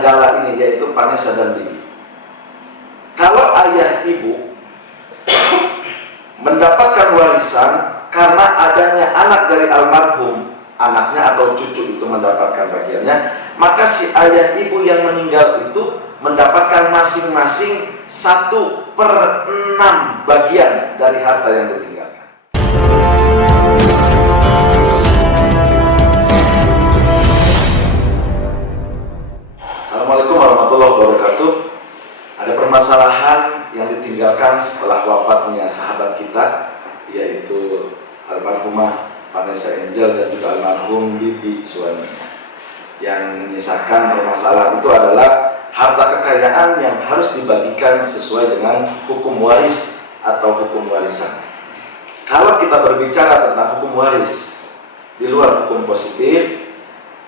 ayahnya Gala ini, yaitu Vanessa dan Bibi. Kalau ayah ibu mendapatkan warisan karena adanya anak dari almarhum, anaknya atau cucu itu mendapatkan bagiannya, maka si ayah ibu yang meninggal itu mendapatkan masing-masing 1/6 bagian dari harta yang ditinggalkan. Assalamualaikum warahmatullahi wabarakatuh. Ada permasalahan yang ditinggalkan setelah wafatnya sahabat kita, yaitu almarhumah Vanessa Angel dan juga almarhum Bibi suaminya. Yang menyisakan permasalahan itu adalah harta kekayaan yang harus dibagikan sesuai dengan hukum waris atau hukum warisan. Kalau kita berbicara tentang hukum waris di luar hukum positif,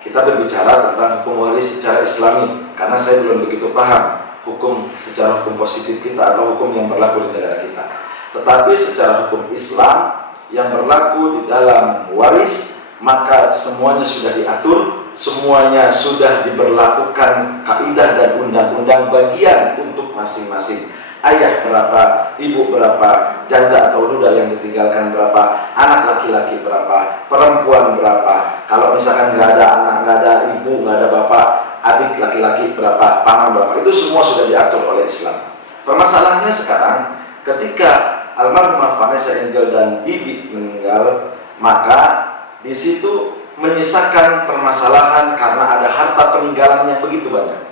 kita berbicara tentang hukum waris secara Islami, karena saya belum begitu paham hukum secara hukum positif kita atau hukum yang berlaku di negara kita. Tetapi secara hukum Islam yang berlaku di dalam waris, maka semuanya sudah diatur, semuanya sudah diberlakukan kaidah dan undang-undang bagian untuk masing-masing. Ayah berapa, ibu berapa, janda atau duda yang ditinggalkan berapa, anak laki-laki berapa, perempuan berapa. Kalau misalkan nggak ada anak, nggak ada ibu, nggak ada bapak, adik laki-laki berapa, paman berapa, itu semua sudah diatur oleh Islam. Permasalahannya sekarang, ketika almarhumah Vanessa Angel dan Bibi meninggal, maka di situ menyisakan permasalahan karena ada harta peninggalan yang begitu banyak.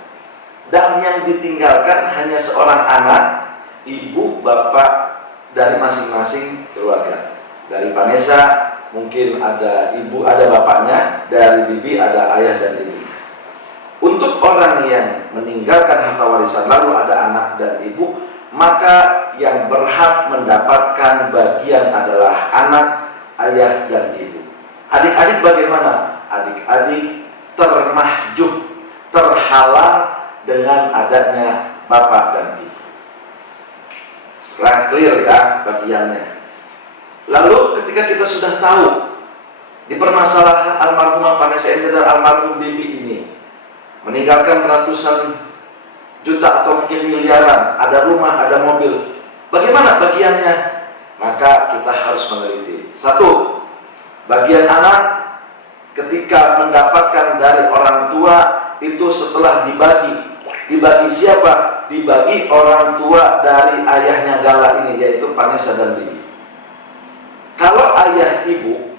Dan yang ditinggalkan hanya seorang anak, ibu, bapak dari masing-masing keluarga. Dari Vanessa mungkin ada ibu, ada bapaknya, dari Bibi ada ayah dan ibu. Untuk orang yang meninggalkan harta warisan lalu ada anak dan ibu, maka yang berhak mendapatkan bagian adalah anak, ayah, dan ibu. Adik-adik bagaimana? Adik-adik termahjub, terhalang dengan adanya bapak dan ibu. Setelah clear ya bagiannya. Lalu ketika kita sudah tahu di permasalahan almarhumah Vanessa Angel dan almarhum Bibi ini meninggalkan ratusan juta atau mungkin miliaran, ada rumah, ada mobil, bagaimana bagiannya? Maka kita harus meneliti. Satu, bagian anak ketika mendapatkan dari orang tua itu setelah dibagi siapa? Dibagi orang tua dari ayahnya Gala ini, yaitu Vanessa dan Bibi. Kalau ayah ibu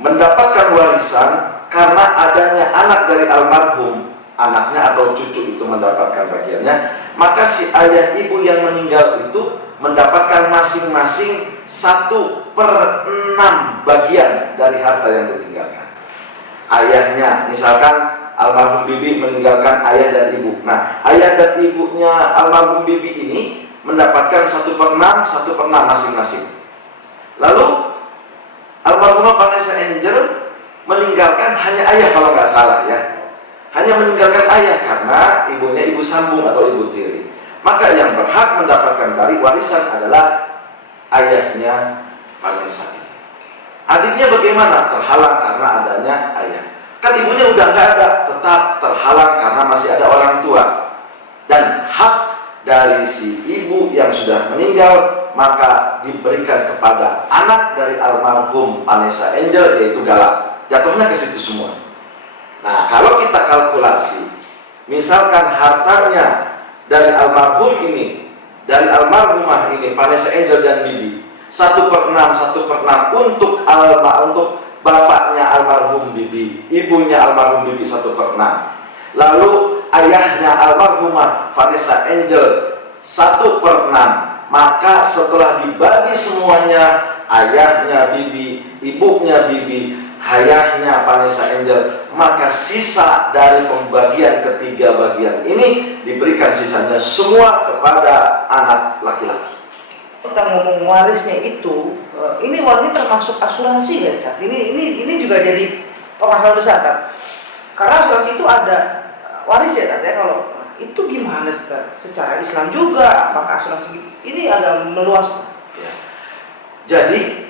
mendapatkan warisan karena adanya anak dari almarhum, anaknya atau cucu itu mendapatkan bagiannya, maka si ayah ibu yang meninggal itu mendapatkan masing-masing 1/6 bagian dari harta yang ditinggalkan. Ayahnya, misalkan almarhum Bibi meninggalkan ayah dan ibu. Nah, ayah dan ibunya almarhum Bibi ini mendapatkan 1/6 masing-masing. Lalu almarhumah Vanessa Angel meninggalkan hanya ayah kalau nggak salah ya. Hanya meninggalkan ayah karena ibunya ibu sambung atau ibu tiri. Maka yang berhak mendapatkan dari warisan adalah ayahnya Vanessa ini. Adiknya bagaimana? Terhalang karena adanya ayah. Kan ibunya udah nggak ada, tetap terhalang karena masih ada orang tua. Dan hak dari si ibu yang sudah meninggal maka diberikan kepada anak dari almarhum Vanessa Angel, yaitu Gala. Jatuhnya ke situ semua. Nah, kalau kita kalkulasi, misalkan hartanya dari almarhum ini, dari almarhumah ini, Vanessa Angel dan Bibi, 1/6 untuk bapaknya almarhum Bibi, ibunya almarhum Bibi 1/6. Lalu ayahnya almarhumah Vanessa Angel 1/6. Maka setelah dibagi semuanya, ayahnya Bibi, ibunya Bibi, ayahnya Vanessa Angel, maka sisa dari pembagian ketiga bagian ini diberikan sisanya semua kepada anak laki-laki. Kita ngomong warisnya itu, ini warisnya termasuk asuransi ya, Cak? Ini juga jadi permasalahan besar, Cak. Karena asuransi itu ada waris ya, Cak, ya. Kalau itu gimana, Cak? Secara Islam juga, apakah asuransi ini agak meluas? Ya. Jadi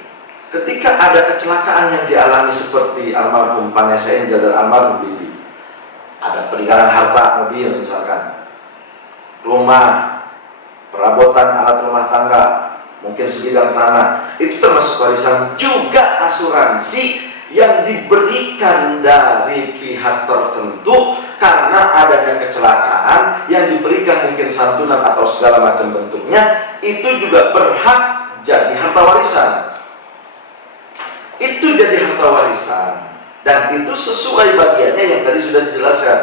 ketika ada kecelakaan yang dialami seperti almarhum Vanessa Angel dan almarhum Bibi, ada peninggalan harta, mobil misalkan, rumah, perabotan alat rumah tangga, mungkin sebidang tanah, itu termasuk warisan. Juga asuransi yang diberikan dari pihak tertentu karena adanya kecelakaan, yang diberikan mungkin santunan atau segala macam bentuknya, itu juga berhak jadi harta warisan. Itu jadi harta warisan, dan itu sesuai bagiannya yang tadi sudah dijelaskan.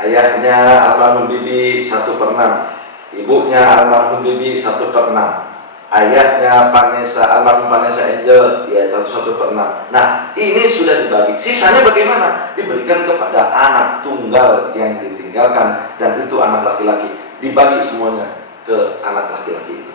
Ayahnya almarhum bibi 1/6, ibunya almarhum bibi 1/6, ayahnya almarhum Vanessa Angel ya 1/6. Nah, ini sudah dibagi. Sisanya bagaimana? Diberikan kepada anak tunggal yang ditinggalkan, dan itu anak laki-laki. Dibagi semuanya ke anak laki-laki itu.